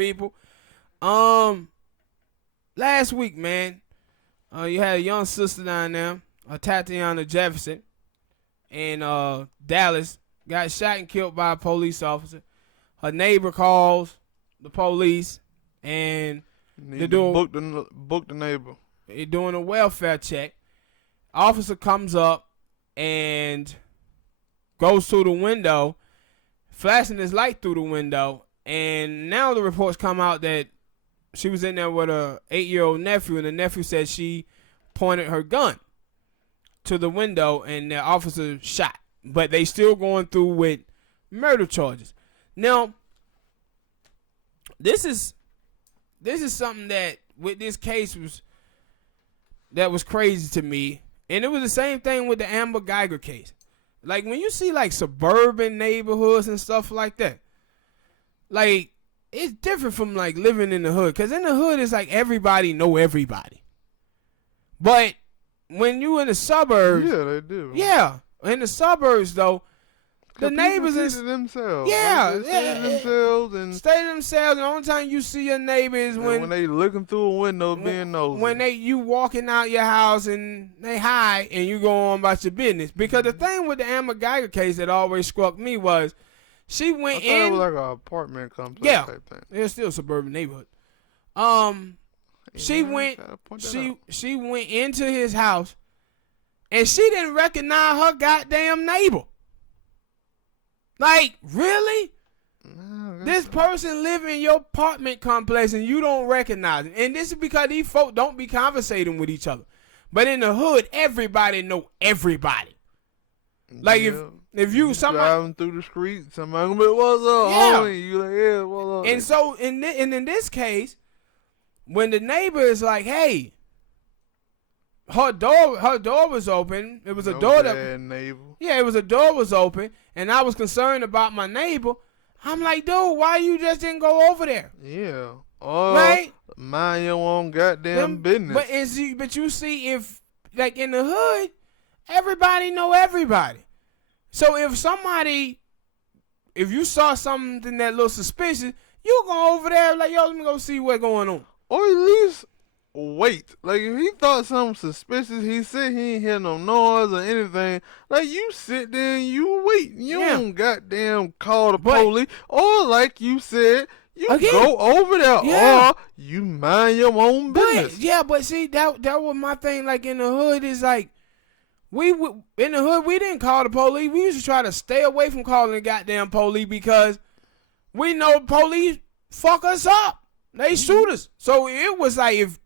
people. Last week, man, you had a young sister down there, Atatiana Jefferson, in Dallas, got shot and killed by a police officer. Her neighbor calls the police, and they're doing book the neighbor. They're doing a welfare check. Officer comes up and goes through the window, flashing his light through the window, and now the reports come out that she was in there with a 8-year-old nephew, and the nephew said she pointed her gun to the window, and the officer shot. But they still going through with murder charges. Now, this is something that with this case was crazy to me, and it was the same thing with the Amber Geiger case. Like when you see like suburban neighborhoods and stuff like that, like it's different from like living in the hood. Cause in the hood it's like everybody know everybody, but when you in the suburbs, yeah, they do. Yeah, in the suburbs though, the neighbors is themselves. Yeah, they stay to themselves. And the only time you see your neighbor is when they looking through a window, being nosy. When you walking out your house and they hide and you go on about your business. Because the thing with the Amber Geiger case that always struck me was she went in. It was like an apartment complex type thing. It's still a suburban neighborhood. She went into his house and she didn't recognize her goddamn neighbor. Like, really? This person live in your apartment complex and you don't recognize it. And this is because these folk don't be conversating with each other. But in the hood, everybody know everybody. Like if you somebody driving through the street, somebody gonna be, what's up, homie? You like, yeah, what's up? And so in this case, when the neighbor is like, hey, her door was open. It was a door that neighbor. Yeah, it was a door was open, and I was concerned about my neighbor. I'm like, dude, why you just didn't go over there? Yeah. Right? Mind your own goddamn business. But you see, if like in the hood, everybody know everybody. So if you saw something that looked suspicious, you go over there like, yo, let me go see what's going on. Or at least wait. Like if he thought something suspicious, he said he ain't hear no noise or anything. Like you sit there and you wait. You don't goddamn call the police. Or like you said, you go over there, or you mind your own business. But see, that was my thing. Like in the hood, is like in the hood we didn't call the police. We used to try to stay away from calling the goddamn police because we know police fuck us up. They shoot us. So it was like if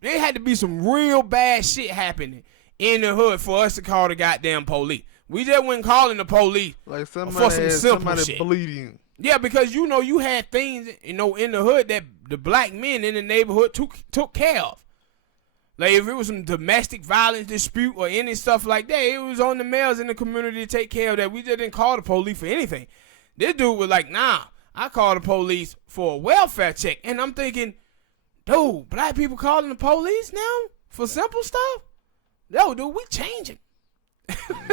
there had to be some real bad shit happening in the hood for us to call the goddamn police. We just wasn't calling the police like for some simple shit. Bleeding. Yeah, because you had things in the hood that the black men in the neighborhood took care of. Like if it was some domestic violence dispute or any stuff like that, it was on the males in the community to take care of that. We just didn't call the police for anything. This dude was like, nah, I called the police for a welfare check. And I'm thinking, dude, black people calling the police now for simple stuff? No, dude, we changing.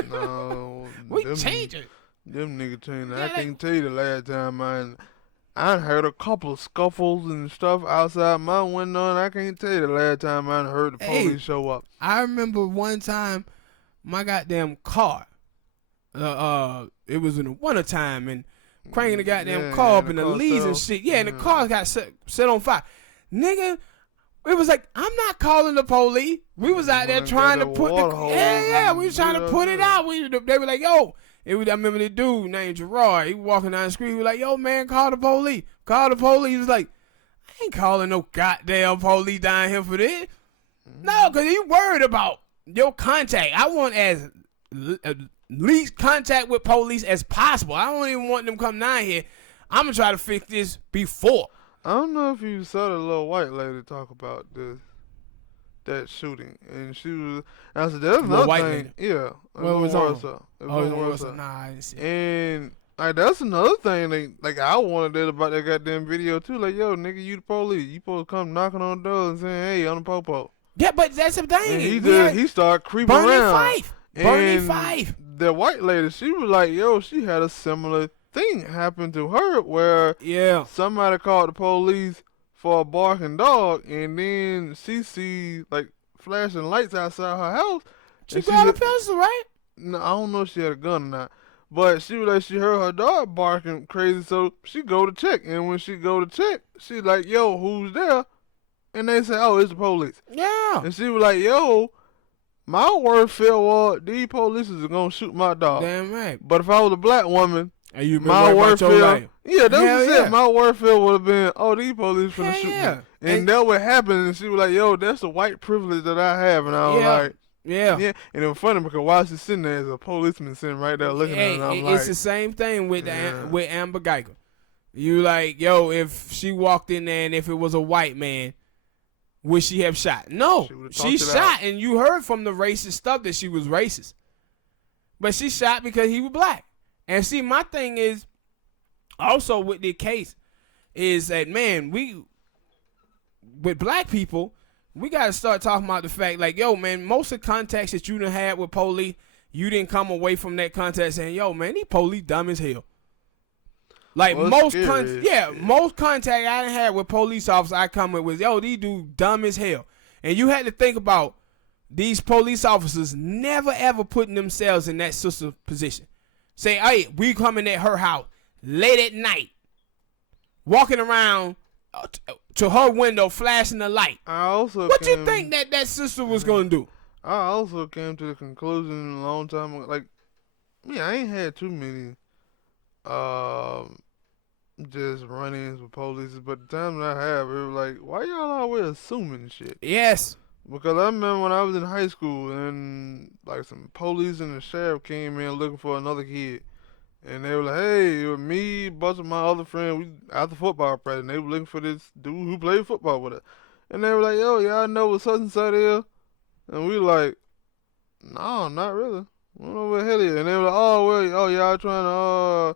No. We changing. Them niggas changing. I can't tell you the last time I heard a couple of scuffles and stuff outside my window, and I can't tell you the last time I heard the police show up. I remember one time my goddamn car, it was in the wintertime, and cranking the goddamn car up in the leaves and shit. Yeah, and the car got set on fire. Nigga, it was like, I'm not calling the police. We was out there trying to put we was trying to put it out. They were like, yo. I remember the dude named Gerard. He was walking down the street. He was like, yo, man, call the police. Call the police. He was like, I ain't calling no goddamn police down here for this. No, because he worried about your contact. I want as least contact with police as possible. I don't even want them come down here. I'm going to try to fix this before. I don't know if you saw the little white lady talk about that shooting, and she was. I said, "That's another thing." Lady. Yeah, well, it was on. Nah, I didn't see it. And like that's another thing. Like I wanted that about that goddamn video too. Like, yo, nigga, you the police. You supposed to come knocking on the door and saying, "Hey, I'm the popo." Yeah, but that's the thing. And he started creeping around. Bernie Fife. The white lady, she was like, yo, she had a similar thing happened to her where somebody called the police for a barking dog, and then she sees like flashing lights outside her house. She got a pistol, right? No, I don't know if she had a gun or not. But she was like, she heard her dog barking crazy, so she go to check. And when she go to check, she like, yo, who's there? And they say, oh, it's the police. Yeah. And she was like, yo, my word fell was these police are going to shoot my dog. Damn right. But if I was a black woman, and you my word fell, yeah, that's what yeah. said. My word fell would have been, oh, these police finna shoot me. And that would happen. And she was like, yo, that's the white privilege that I have. And I was like, yeah, and it was funny because while she's sitting there, there's a policeman sitting right there looking at her. And I'm like, it's the same thing with with Amber Geiger. You like, yo, if she walked in there and if it was a white man, would she have shot? No, she shot, and you heard from the racist stuff that she was racist. But she shot because he was black. And see, my thing is also with the case is that, man, with black people, we got to start talking about the fact, like, yo, man, most of the contacts that you done had with police, you didn't come away from that contact saying, yo, man, these police dumb as hell. Like, most contact I done had with police officers I come with was, yo, these dudes dumb as hell. And you had to think about these police officers never, ever putting themselves in that sister position. Say, hey, we coming at her house late at night, walking around to her window, flashing the light. What you think that sister was gonna do? I also came to the conclusion a long time ago, like, I ain't had too many just run-ins with police, but the times that I have, it was like, why y'all always assuming shit? Yes. Because I remember when I was in high school and like some police and the sheriff came in looking for another kid. And they were like, hey, it was me, a bunch of my other friends, we after football practice, and they were looking for this dude who played football with us. And they were like, yo, y'all know what such and such is? And we were like, no, not really. We don't know what the hell it is. And they were like, y'all trying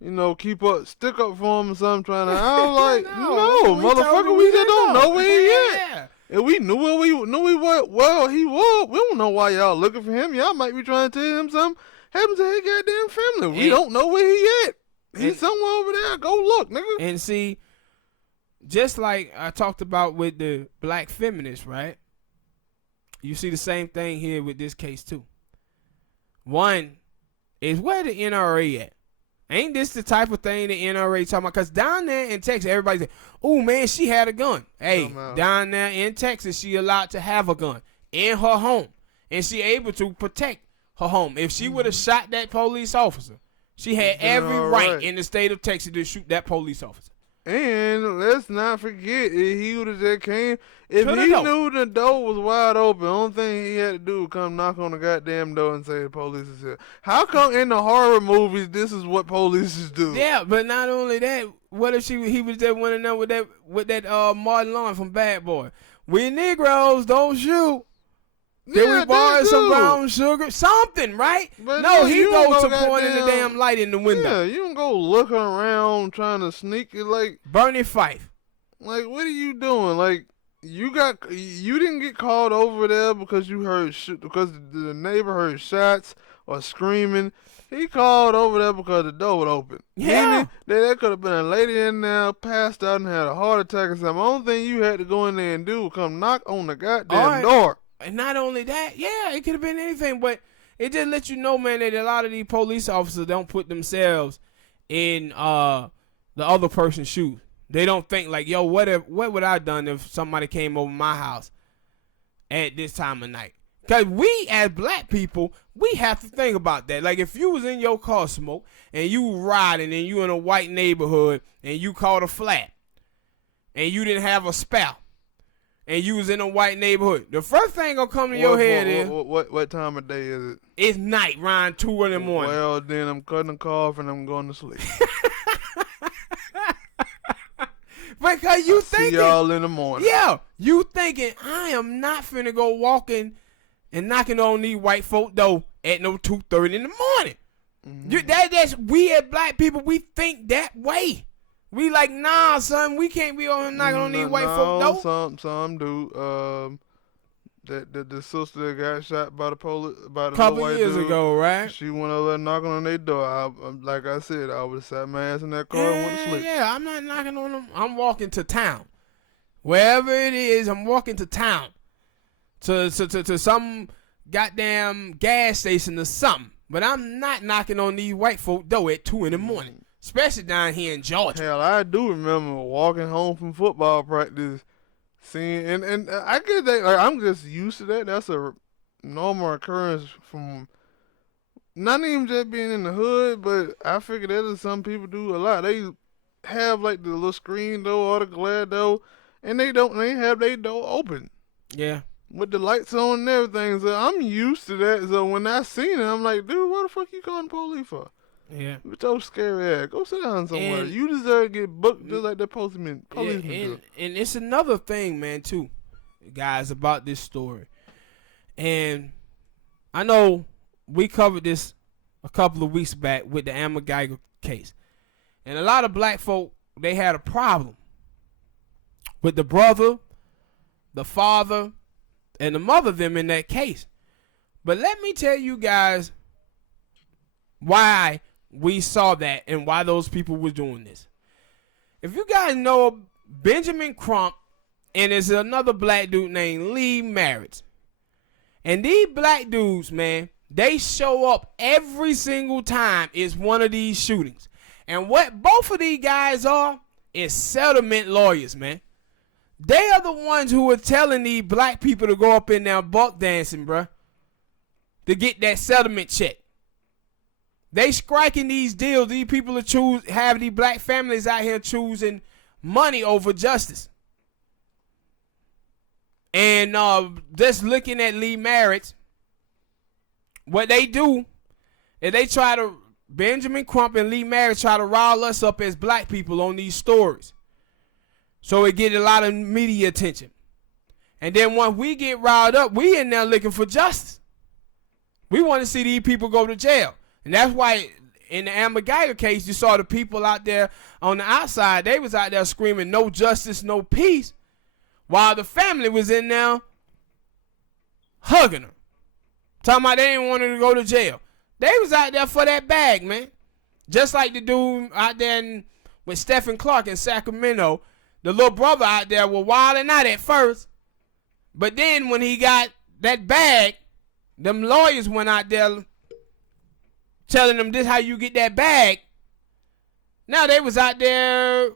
to, keep up, stick up for him or something, I was like, no, motherfucker, we just don't know where he at. And we knew where he was. We don't know why y'all looking for him. Y'all might be trying to tell him something happened to his goddamn family. We don't know where he at. He's somewhere over there. Go look, nigga. And see, just like I talked about with the black feminists, right? You see the same thing here with this case too. One is where the NRA at? Ain't this the type of thing the NRA talking about? Because down there in Texas, everybody say, oh, man, she had a gun. Hey, down there in Texas, she allowed to have a gun in her home. And she able to protect her home. If she would have shot that police officer, she had every right in the state of Texas to shoot that police officer. And let's not forget, if he would have just came, if he knew the door was wide open, the only thing he had to do was come knock on the goddamn door and say the police is here. How come in the horror movies this is what police do? Yeah, but not only that, what if he was just running up with that Martin Lawrence from Bad Boy? We Negroes don't shoot. Did we borrow some brown sugar? Something, right? But no, he goes to pointing the damn light in the window. Yeah, you don't go looking around trying to sneak it like Bernie Fife. Like, what are you doing? Like, you didn't get called over there because you heard because the neighbor heard shots or screaming. He called over there because the door was open. Yeah. There could have been a lady in there, passed out and had a heart attack or something. The only thing you had to go in there and do was come knock on the goddamn door. And not only that, it could have been anything, but it just lets you know, man, that a lot of these police officers don't put themselves in the other person's shoes. They don't think like, yo, what would I have done if somebody came over my house at this time of night? Because we, as black people, we have to think about that. Like, if you was in your car, Smoke, and you riding and you in a white neighborhood and you caught a flat and you didn't have a spout, and you was in a white neighborhood, the first thing gonna come to your head is what time of day is it? It's night, around 2 in the morning. Well, then I'm cutting a car off and I'm going to sleep. Because you thinking, see y'all in the morning. Yeah, you thinking I am not finna go walking and knocking on these white folk door at no 2:30 in the morning. Mm-hmm. That's we as black people, we think that way. We like, nah, son, we can't be on knocking on these white folk door. Some do. the sister that got shot by the police, by the Couple little white years dude. ago, right? She went over there knocking on their door. Like I said, I would have sat my ass in that car and went to sleep. Yeah, I'm not knocking on them. I'm walking to town. Wherever it is, I'm walking to town. To some goddamn gas station or something. But I'm not knocking on these white folk door at 2 in the morning. Especially down here in Georgia. Hell, I do remember walking home from football practice, seeing, and I get that, like, I'm just used to that. That's a normal occurrence from not even just being in the hood, but I figure that is some people do a lot. They have like the little screen door or the glare door, and they have their door open. Yeah. With the lights on and everything. So I'm used to that. So when I seen it, I'm like, dude, what the fuck you calling the police for? Yeah. With your scary ass. Go sit down somewhere. And you deserve to get booked just like that policeman do. And it's another thing, man, too, guys, about this story. And I know we covered this a couple of weeks back with the Amber Geiger case. And a lot of black folk, they had a problem with the brother, the father, and the mother of them in that case. But let me tell you guys why we saw that and why those people were doing this. If you guys know Benjamin Crump, and there's another black dude named Lee Merritt. And these black dudes, man, they show up every single time it's one of these shootings. And what both of these guys are is settlement lawyers, man. They are the ones who are telling these black people to go up in there buck dancing, bruh, to get that settlement check. They striking these deals. These people are have these black families out here choosing money over justice. And just looking at Lee Merritt, what they do is they try to, Benjamin Crump and Lee Merritt try to rile us up as black people on these stories. So it get a lot of media attention. And then once we get riled up, we in there looking for justice. We want to see these people go to jail. And that's why in the Amber Geiger case, you saw the people out there on the outside. They was out there screaming, no justice, no peace. While the family was in there hugging her. Talking about they didn't want her to go to jail. They was out there for that bag, man. Just like the dude out there with Stephen Clark in Sacramento. The little brother out there was wilding out at first. But then when he got that bag, them lawyers went out there telling them this how you get that bag. Now they was out there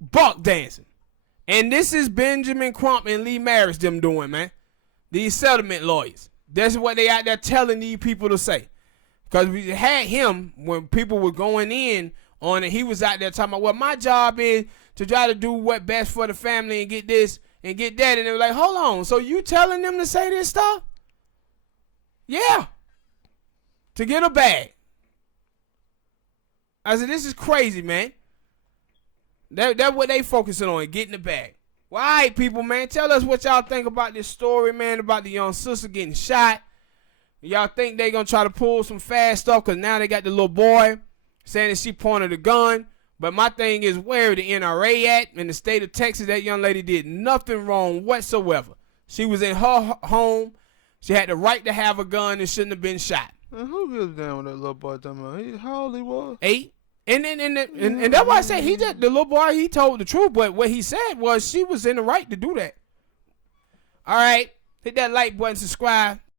buck dancing. And this is Benjamin Crump and Lee Merritt them doing, man. These settlement lawyers. That's what they out there telling these people to say. Because we had him when people were going in on it. He was out there talking about, well, my job is to try to do what's best for the family and get this and get that. And they were like, hold on. So you telling them to say this stuff? Yeah. To get a bag. I said, this is crazy, man. That's what they focusing on, getting the bag. Well, all right, people, man. Tell us what y'all think about this story, man, about the young sister getting shot. Y'all think they going to try to pull some fast stuff because now they got the little boy saying that she pointed a gun. But my thing is, where the NRA at in the state of Texas? That young lady did nothing wrong whatsoever. She was in her home. She had the right to have a gun and shouldn't have been shot. And who gives down with that little boy talking about? How old he was? 8. And that's why I said the little boy, he told the truth, but what he said was she was in the right to do that. All right, hit that like button, subscribe.